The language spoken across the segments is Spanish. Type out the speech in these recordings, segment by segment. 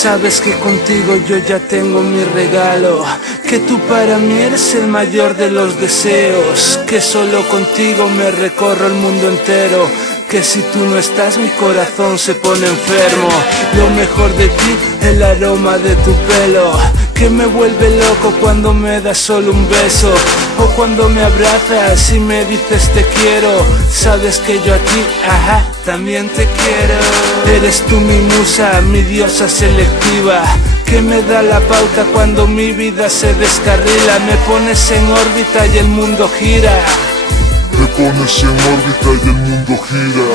Sabes que contigo yo ya tengo mi regalo, que tú para mí eres el mayor de los deseos, que solo contigo me recorro el mundo entero, que si tú no estás mi corazón se pone enfermo. Lo mejor de ti, el aroma de tu pelo, que me vuelve loco cuando me das solo un beso, o cuando me abrazas y me dices te quiero. Sabes que yo a ti, ajá, también te quiero. Eres tú mi musa, mi diosa selectiva, que me da la pauta cuando mi vida se descarrila. Me pones en órbita y el mundo gira. Me pones en órbita y el mundo gira.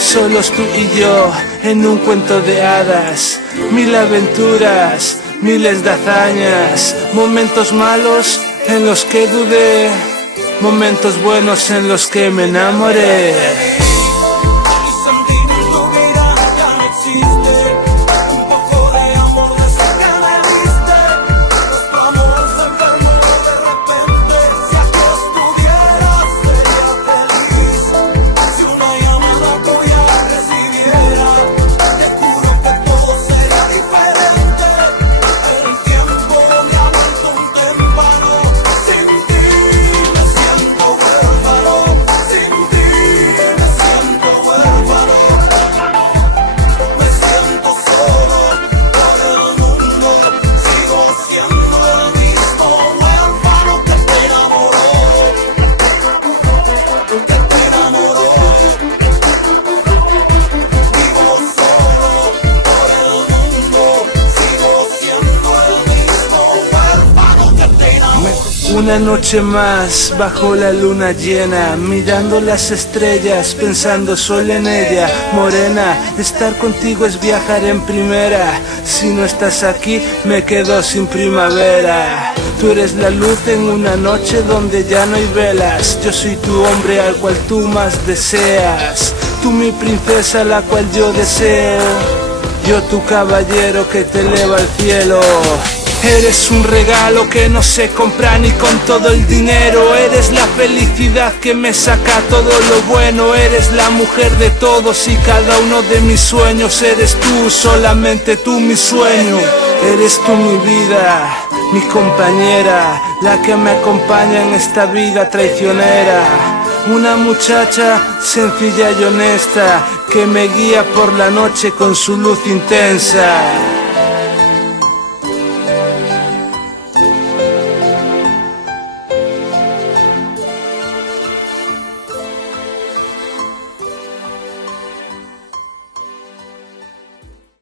Solos tú y yo, en un cuento de hadas, mil aventuras, miles de hazañas, momentos malos en los que dudé, momentos buenos en los que me enamoré. Una noche más bajo la luna llena, mirando las estrellas, pensando solo en ella. Morena, estar contigo es viajar en primera. Si no estás aquí, me quedo sin primavera. Tú eres la luz en una noche donde ya no hay velas. Yo soy tu hombre al cual tú más deseas. Tú mi princesa la cual yo deseo. Yo tu caballero que te eleva al cielo. Eres un regalo que no se compra ni con todo el dinero. Eres la felicidad que me saca todo lo bueno. Eres la mujer de todos y cada uno de mis sueños. Eres tú, solamente tú mi sueño. Eres tú mi vida, mi compañera, la que me acompaña en esta vida traicionera. Una muchacha sencilla y honesta que me guía por la noche con su luz intensa.